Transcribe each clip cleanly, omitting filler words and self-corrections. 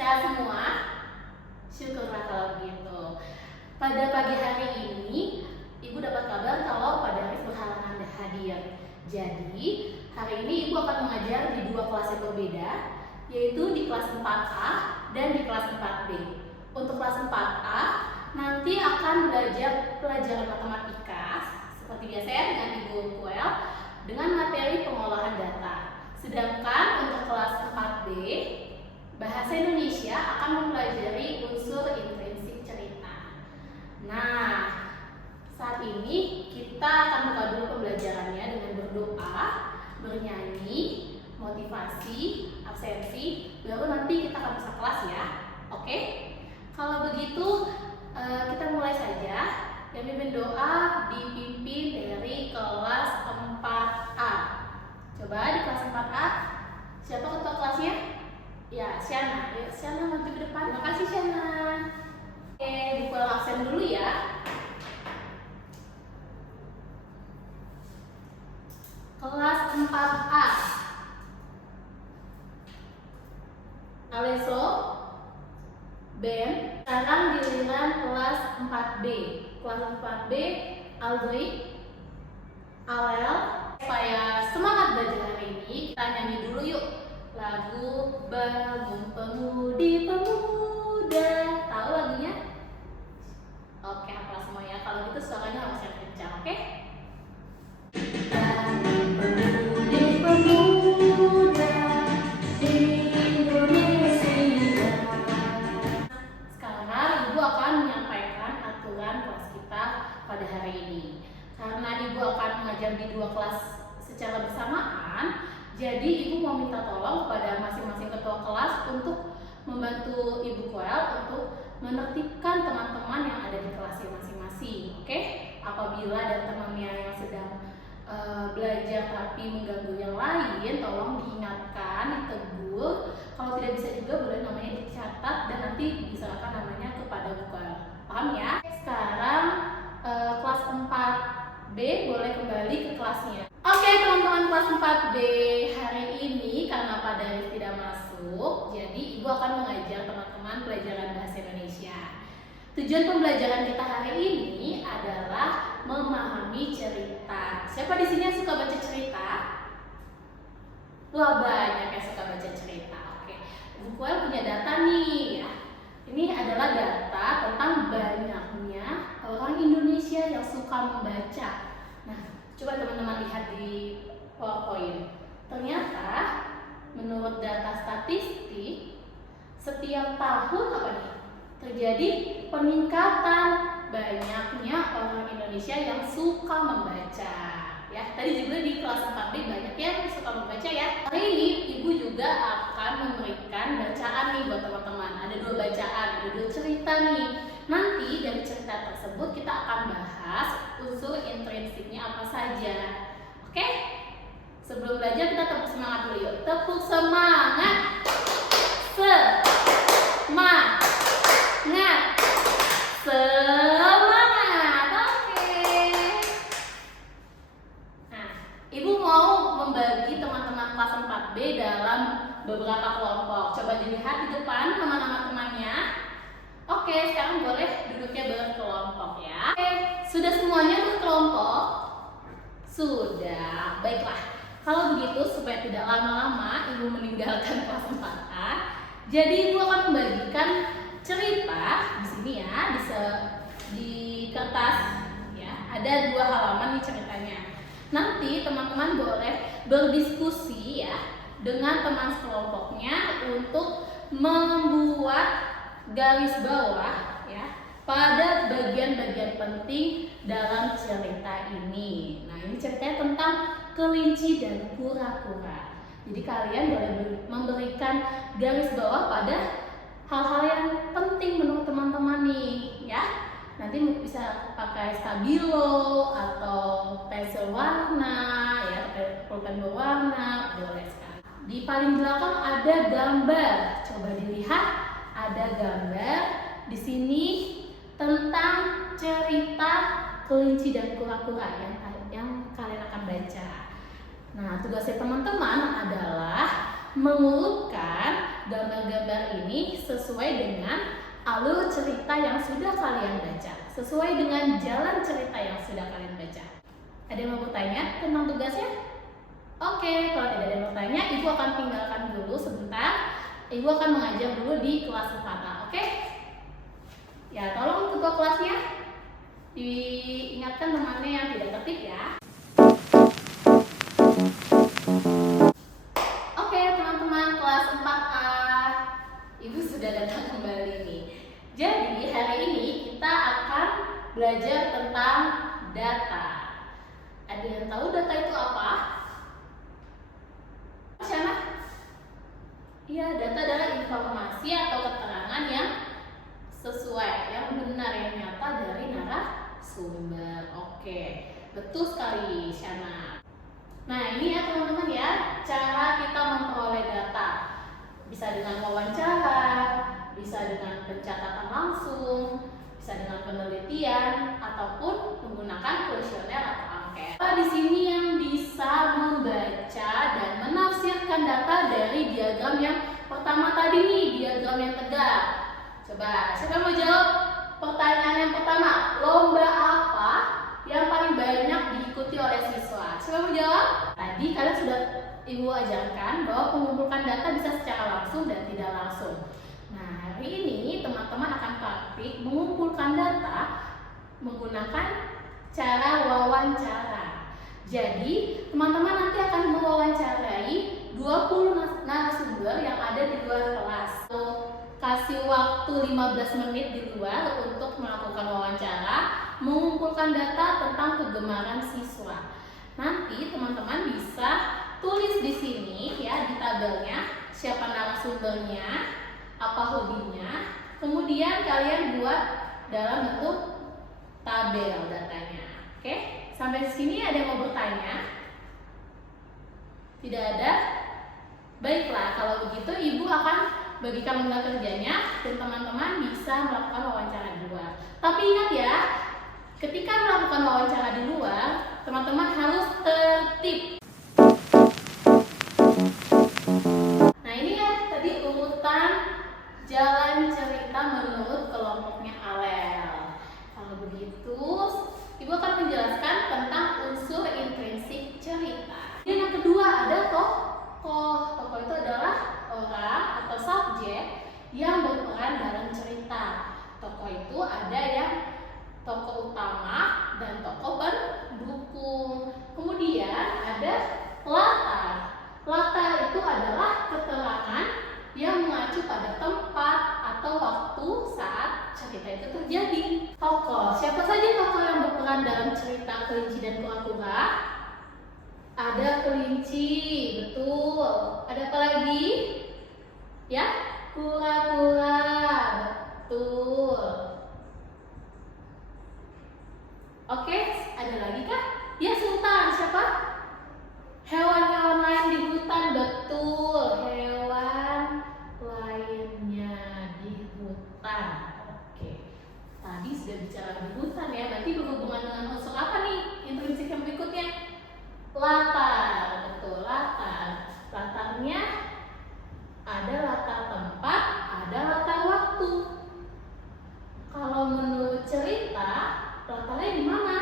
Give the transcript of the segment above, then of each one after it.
Sehat semua? Syukurlah kalau begitu. Pada pagi hari ini, Ibu dapat kabar kalau Pak Daris berhalangan hadir. Jadi, hari ini Ibu akan mengajar di dua kelas yang berbeda, yaitu di kelas 4A dan di kelas 4B. Untuk kelas 4A, nanti akan belajar pelajaran matematika, seperti biasa ya dengan Ibu Kuel, dengan materi pengolahan data. Sedangkan untuk kelas 4B, Bahasa Indonesia akan mempelajari unsur intrinsik cerita. Nah, saat ini kita akan buka dulu pembelajarannya dengan berdoa, bernyanyi, motivasi, absensi, baru nanti kita akan masuk kelas ya. Oke? Kalau begitu kita mulai saja. Yang pimpin doa dipimpin dari kelas 4A. Coba di kelas 4A, siapa ketua kelasnya? Ya, Syana. Yuk, Syana maju ke depan. Terima kasih, Syana. Oke, buka absen dulu ya. Kelas 4A. Aleso, Ben. Sekarang giliran kelas 4B. Kelas 4B, Aldri, Alel. Supaya semangat belajar hari ini, kita nyanyi dulu yuk lagu Bangun Pemudi-Pemuda. Tahu lagunya? Oke, hafal semua ya. Kalau gitu suaranya harus yang kencang, oke? Bangun pemuda-pemuda di Indonesia. Sekarang Ibu akan menyampaikan aturan kelas kita pada hari ini. Karena Ibu akan mengajar di dua kelas secara bersamaan, jadi Ibu mau minta tolong kepada masing-masing ketua kelas untuk membantu Ibu Kuel untuk menertibkan teman-teman yang ada di kelasnya masing-masing. Oke? Apabila ada temannya yang sedang belajar tapi mengganggu yang lain, tolong diingatkan, ditegur. Kalau tidak bisa juga boleh namanya dicatat dan nanti diserahkan namanya kepada Bu Kuel. Paham ya? Sekarang kelas 4B boleh kembali ke kelasnya. Oke teman-teman kelas 4B, hari ini karena Pak Daris tidak masuk, jadi Ibu akan mengajar teman-teman pelajaran Bahasa Indonesia. Tujuan pembelajaran kita hari ini adalah memahami cerita. Siapa di sini yang suka baca cerita? Wah, banyak yang suka baca cerita. Oke, Bu Kuel punya data nih ya. Ini adalah data tentang banyaknya orang Indonesia yang suka membaca. Nah, coba teman-teman lihat di PowerPoint. Ternyata menurut data statistik, setiap tahun apa nih? Terjadi peningkatan banyaknya orang Indonesia yang suka membaca. Ya, tadi juga di kelas 4B banyak yang suka membaca ya. Hari ini Ibu juga akan memberikan bacaan nih buat teman-teman. Ada dua bacaan, ada dua cerita nih. Nanti dari cerita tersebut kita akan bahas unsur intrinsiknya apa saja. Oke? Sebelum belajar kita tepuk semangat dulu yuk. Tepuk semangat. Semangat. Semangat. Oke. Nah, Ibu mau membagi teman-teman kelas 4B dalam beberapa kelompok. Coba dilihat di depan nama-nama temannya. Oke, sekarang boleh duduknya berkelompok ya. Oke, sudah semuanya berkelompok? Sudah, baiklah. Kalau begitu, supaya tidak lama-lama Ibu meninggalkan kelas 4A, jadi Ibu akan membagikan cerita di sini ya, di kertas ya. Ada 2 halaman nih ceritanya. Nanti teman-teman boleh berdiskusi ya dengan teman sekelompoknya untuk membuat garis bawah ya pada bagian-bagian penting dalam cerita ini. Nah, ini ceritanya tentang kelinci dan kura-kura. Jadi kalian boleh memberikan garis bawah pada hal-hal yang penting menurut teman-teman nih ya. Nanti bisa pakai stabilo atau pensil warna ya, pulpen berwarna, boleh sekali. Di paling belakang ada gambar. Coba dilihat, ada gambar di sini tentang cerita kelinci dan kura-kura yang kalian akan baca. Nah, tugasnya teman-teman adalah mengurutkan gambar-gambar ini sesuai sesuai dengan alur cerita yang sudah kalian baca, sesuai dengan jalan cerita yang sudah kalian baca. Ada yang mau bertanya tentang tugasnya? Oke, kalau tidak ada yang bertanya, Ibu akan tinggalkan dulu sebentar. Ibu akan mengajar dulu di kelas 4A, oke? Ya, tolong ketua kelasnya diingatkan temannya yang tidak tertib ya. Oke, teman-teman kelas 4A, Ibu sudah datang kembali nih. Jadi, hari ini kita akan belajar tentang data. Ada yang tahu data itu apa? Siapa? Iya, data adalah informasi atau keterangan yang sesuai, yang benar, yang nyata dari narasumber. Oke, betul sekali, Syana. Nah, ini ya teman-teman ya, cara kita memperoleh data. Bisa dengan wawancara, bisa dengan pencatatan langsung, bisa dengan penelitian, ataupun menggunakan kuesioner atau angket. Di sini yang bisa membaca dan menafsirkan data dari diagram yang pertama tadi nih, diagram yang tegak. Coba, siapa mau jawab pertanyaan yang pertama? Lomba apa yang paling banyak diikuti oleh siswa? Siapa mau jawab? Tadi kalian sudah Ibu ajarkan bahwa mengumpulkan data bisa secara langsung dan tidak langsung. Nah, hari ini teman-teman akan praktik mengumpulkan data menggunakan cara wawancara. Jadi, teman-teman nanti akan mewawancarai 20 narasumber yang ada di luar kelas. Kasih waktu 15 menit di luar untuk melakukan wawancara, mengumpulkan data tentang kegemaran siswa. Nanti teman-teman bisa tulis di sini ya, di tabelnya siapa narasumbernya, apa hobinya, kemudian kalian buat dalam bentuk tabel datanya. Oke, sampai sini ada yang mau bertanya? Tidak ada? Baiklah, kalau begitu Ibu akan bagikan lembar kerjanya dan teman-teman bisa melakukan wawancara di luar. Tapi ingat ya, ketika melakukan wawancara di luar, teman-teman harus tertib. Nah, ini ya tadi urutan jalan cerita menurut kelompoknya Alel. Kalau begitu, Ibu akan menjelaskan tentang unsur intrinsik cerita. Dan yang kedua ada tokoh. Tokoh itu adalah orang atau subjek yang berperan dalam cerita. Tokoh itu ada yang tokoh utama dan tokoh pendukung. Kemudian ada latar. Latar itu adalah keterangan yang mengacu pada tempat atau waktu saat cerita itu terjadi. Tokoh, siapa saja tokoh yang berperan dalam cerita Kelinci dan Kura-Kura? Ada kelinci, betul. Ada apa lagi? Ya, kura-kura, betul. Oke, ada lagi kah? Ya, sultan, siapa? Hewan-hewan lain di hutan, betul. Hewan lainnya di hutan. Oke, tadi sudah bicara di hutan ya, berarti berhubungan dengan unsur apa nih? Intrinsik yang berikutnya. Latar, betul, latar. Latarnya ada latar tempat, ada latar waktu. Kalau menurut cerita, latarnya di mana?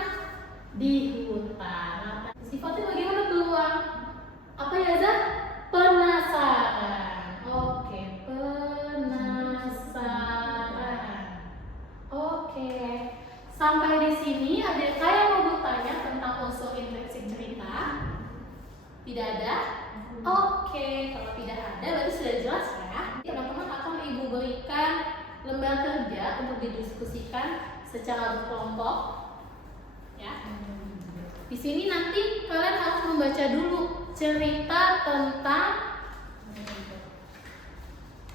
Di hutan. Sifatnya bagaimana peluang? Apa ya, Zah? Penasaran. Oke, penasaran. Oke. Sampai di sini ada yang mau bertanya tentang unsur intrinsik cerita? Tidak ada? Oke, kalau tidak ada berarti sudah jelas ya. Teman-teman akan Ibu berikan lembar kerja untuk didiskusikan secara berkelompok. Ya. Di sini nanti kalian harus membaca dulu cerita tentang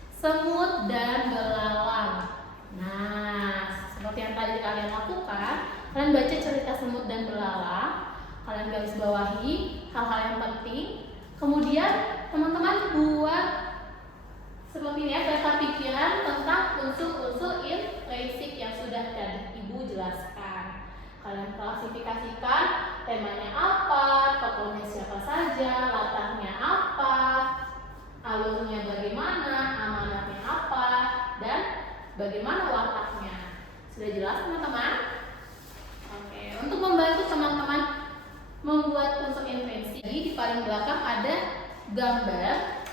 semut dan belalang. Nah, seperti yang tadi kalian lakukan, kalian baca cerita semut dan belalang, kalian garis bawahi hal-hal yang penting, kemudian teman-teman buat seperti ini ya, data pikiran tentang unsur-unsur intrinsik yang sudah tadi Ibu jelaskan. Kalian klasifikasikan temanya apa, tokohnya siapa saja, latarnya apa, alurnya bagaimana, amanatnya apa, dan bagaimana wataknya. Sudah jelas teman-teman? Oke, untuk membantu teman-teman membuat unsur invensi, di paling belakang ada gambar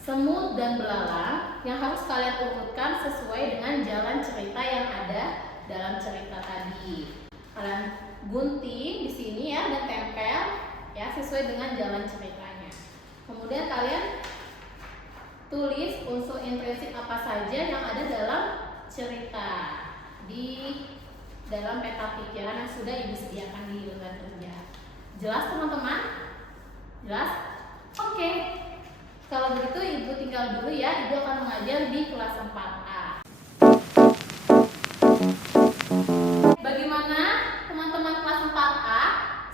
semut dan belalang yang harus kalian urutkan sesuai dengan jalan cerita yang ada dalam cerita tadi. Kalian gunting di sini ya dan tempel ya sesuai dengan jalan ceritanya. Kemudian kalian tulis unsur intrinsik apa saja yang ada dalam cerita di dalam peta pikiran yang sudah Ibu sediakan di lembar kerja. Jelas teman-teman? Jelas? Oke. Kalau begitu Ibu tinggal dulu ya, Ibu akan mengajar di kelas 4A. Bagaimana teman-teman kelas 4A?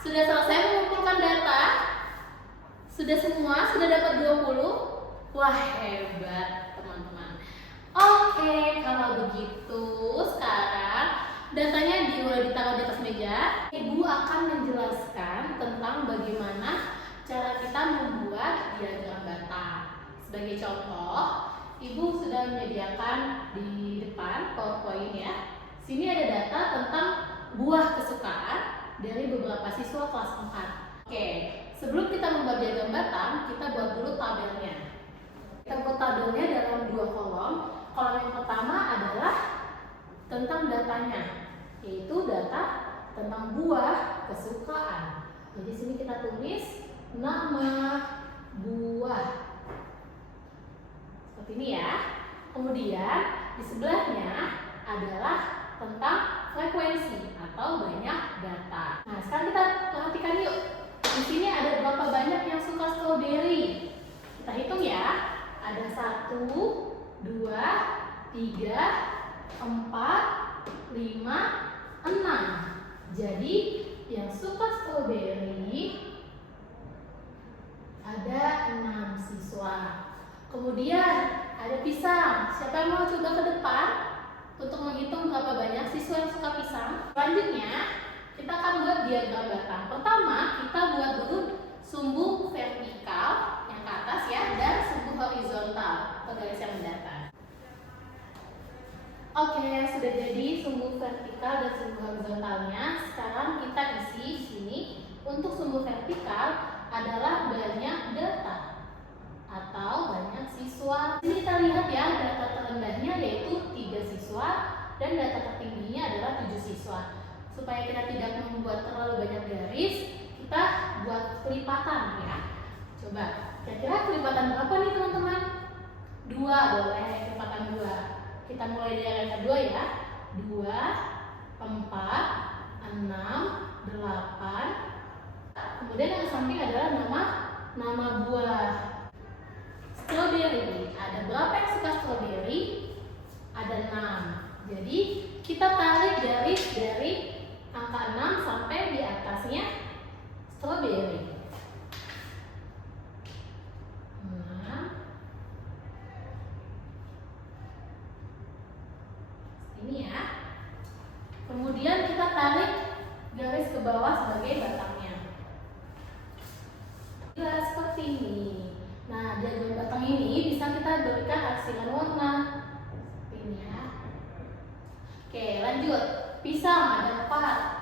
Sudah selesai mengumpulkan data? Sudah semua? Sudah dapat 20? Wah, hebat teman-teman. Oke, kalau begitu sekarang datanya mulai ditaruh di atas meja. Ibu akan menjelaskan tentang bagaimana cara kita membuat diagram batang. Sebagai contoh, Ibu sudah menyediakan di depan PowerPoint ya. Sini ada data tentang buah kesukaan dari beberapa siswa kelas 4. Oke, sebelum kita membuat diagram batang, kita buat dulu tabelnya. Kita buat tabelnya dalam 2 kolom. Kolom yang pertama adalah tentang datanya, yaitu data tentang buah kesukaan. Jadi sini kita tulis nama buah seperti ini ya. Kemudian di sebelahnya adalah tentang frekuensi atau banyak data. Nah, sekarang kita perhatikan yuk. Di sini ada berapa banyak yang suka stroberi? Kita hitung ya. Ada 1, 2, 3, 4, 5, 6. Jadi yang suka stroberi ada 6 siswa. Kemudian ada pisang. Siapa yang mau coba ke depan untuk menghitung berapa banyak siswa yang suka pisang? Selanjutnya kita akan buat diagram batang. Pertama kita buat dulu sumbu vertikal yang ke atas ya, dan sumbu horizontal atau garis yang mendatar. Oke, sudah jadi sumbu vertikal dan sumbu horizontalnya. Sekarang kita isi di sini. Untuk sumbu vertikal adalah banyak data atau banyak siswa. Ini kita lihat ya, data terendahnya yaitu 3 siswa dan data tertingginya adalah 7 siswa. Supaya kita tidak membuat terlalu banyak garis, kita buat kelipatan ya. Coba, kira-kira kelipatan berapa nih teman-teman? 2 boleh, kelipatan 2. Kita mulai dari yang kedua ya. 2, 4, 6, 8. Kemudian yang samping adalah nama buah. Stroberi. Ada berapa yang suka stroberi? Ada 6. Jadi kita tarik garis dari angka 6 sampai di atasnya stroberi. Ini ya. Kemudian kita tarik garis ke bawah sebagai batangnya. Ya, seperti ini. Nah, diagram batang ini bisa kita berikan arsilan warna. Seperti ini ya. Oke, lanjut. Pisang ada 4.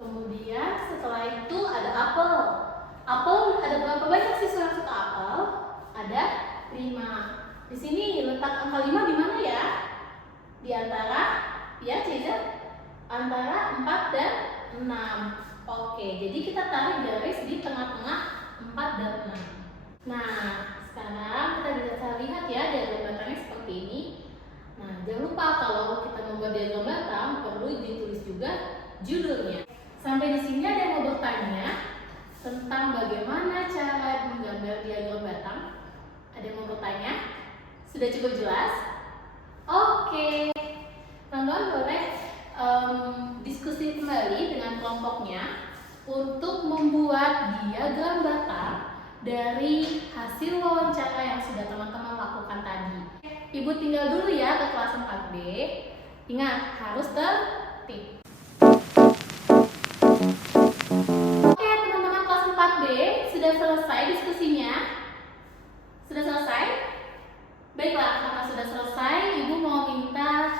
Kemudian setelah itu ada apel. Apel ada berapa banyak siswa yang suka apel? Ada 5. Di sini letak angka 5 di mana ya? Di antara ya, Ceza? Antara 4 dan 6. Oke, jadi kita tarik garis di tengah-tengah 4 dan 6. Nah, sekarang kita bisa lihat ya diagram batangnya seperti ini. Nah, jangan lupa kalau kita membuat diagram batang perlu ditulis juga judulnya. Sampai di sini ada yang mau bertanya tentang bagaimana cara menggambar diagram batang? Ada yang mau bertanya? Sudah cukup jelas? Oke. Teman-teman boleh diskusi kembali dengan kelompoknya untuk membuat diagram batang dari hasil wawancara yang sudah teman-teman lakukan tadi. Ibu tinggal dulu ya ke kelas 4B. Ingat, harus tertib. Oke, teman-teman kelas 4B, sudah selesai diskusinya? Sudah selesai? Baiklah, karena sudah selesai, Ibu mau minta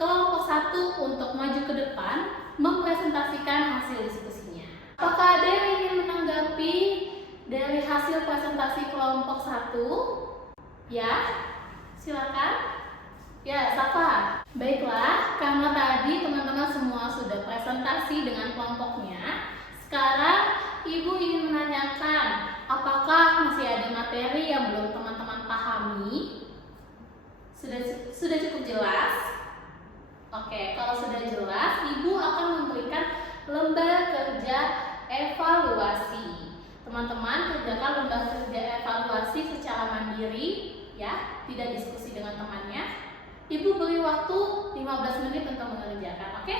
kelompok 1 untuk maju ke depan mempresentasikan hasil diskusinya. Apakah ada yang ingin menanggapi dari hasil presentasi kelompok 1? Ya, silakan. Ya, Safa. Baiklah, karena tadi teman-teman semua sudah presentasi dengan kelompoknya, sekarang Ibu ingin menanyakan, apakah masih ada materi yang belum teman-teman pahami? Sudah cukup jelas? Oke, kalau sudah jelas, Ibu akan memberikan lembar kerja evaluasi. Teman-teman kerjakan lembar kerja evaluasi secara mandiri, ya, tidak diskusi dengan temannya. Ibu beri waktu 15 menit untuk mengerjakan, oke?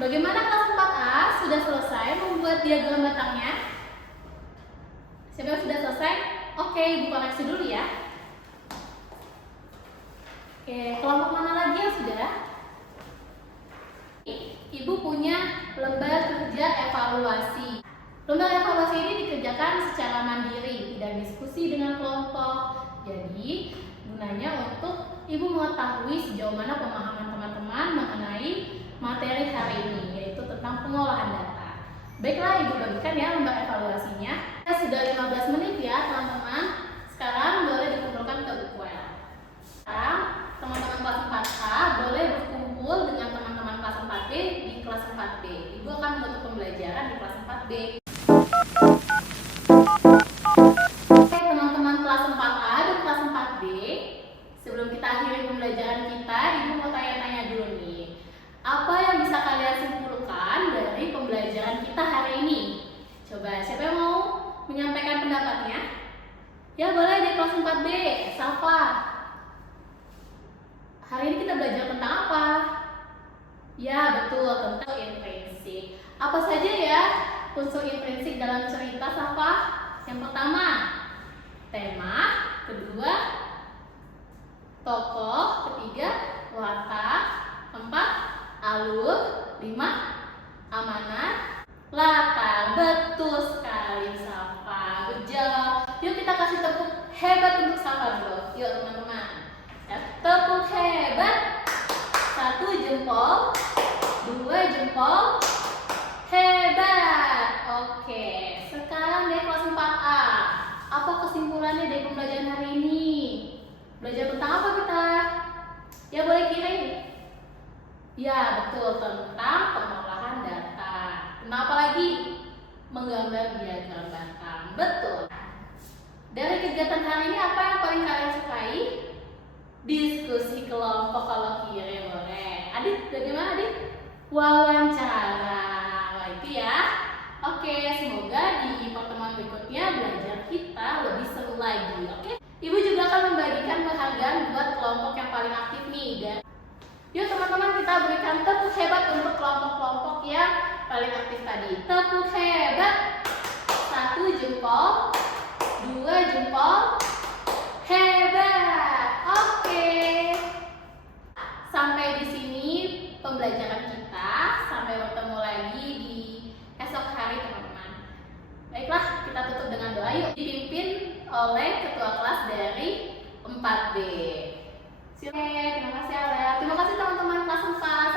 Bagaimana kelas 4A? Sudah selesai membuat diagram batangnya? Siapa yang sudah selesai? Oke, Ibu koreksi dulu ya. Oke, kelompok mana lagi yang sudah? Ibu punya lembar kerja evaluasi. Lembar evaluasi ini dikerjakan secara mandiri, tidak diskusi dengan kelompok. Jadi, gunanya untuk Ibu mengetahui sejauh mana pemahaman teman-teman mengenai materi hari ini, yaitu tentang pengolahan data. Baiklah, Ibu bagikan ya lembar evaluasinya. Sudah 15 menit ya teman-teman. Sekarang boleh dikumpulkan ke bukuel. Sekarang teman-teman kelas 4A boleh berkumpul dengan teman-teman kelas 4B di kelas 4B. Ibu akan menutup pembelajaran di kelas 4B. Oke, teman-teman kelas 4A dan kelas 4B, sebelum kita akhiri pembelajaran kita, Ibu mau tanya-tanya dulu nih. Apa yang bisa kalian simpulkan dari pembelajaran kita hari ini? Coba, siapa yang mau menyampaikan pendapatnya? Ya, boleh di kelas 4B. Safa. Hari ini kita belajar tentang apa? Ya, betul, tentang intrinsik. Apa saja ya unsur intrinsik dalam cerita, Safa? Yang pertama, tema. Kedua, tokoh. Ketiga, watak. Keempat, alur. 5, amanat. Latar. Betul sekali, Safa. Good job. Yuk kita kasih tepuk hebat untuk Safa dulu. Yuk teman-teman. Tepuk hebat. 1 jempol, 2 jempol. Hebat. Oke, sekarang deh kelas 4A. Apa kesimpulannya dari pembelajaran hari ini? Belajar tentang apa kita? Ya, boleh kirim. Ya, betul, tentang pengolahan data. Tentang apa lagi? Menggambar diagram batang. Betul. Dari kegiatan hari ini apa yang paling kalian sukai? Diskusi kelompok kalau kirim boleh. Adit, bagaimana Adit? Wawancara. Wah, itu ya. Oke, semoga di pertemuan berikutnya belajar kita lebih seru lagi. Oke. Ibu juga akan membagikan penghargaan buat kelompok yang paling aktif nih. Dan yuk teman-teman, kita berikan tepuk hebat untuk kelompok-kelompok yang paling aktif tadi. Tepuk hebat. 1 jempol, 2 jempol. Hebat. Oke. Sampai di sini pembelajaran kita. Sampai bertemu lagi di esok hari, teman-teman. Baiklah, kita tutup dengan doa yuk. Dipimpin oleh ketua kelas dari 4B. Terima kasih, Alea. Terima kasih teman-teman kelas 4.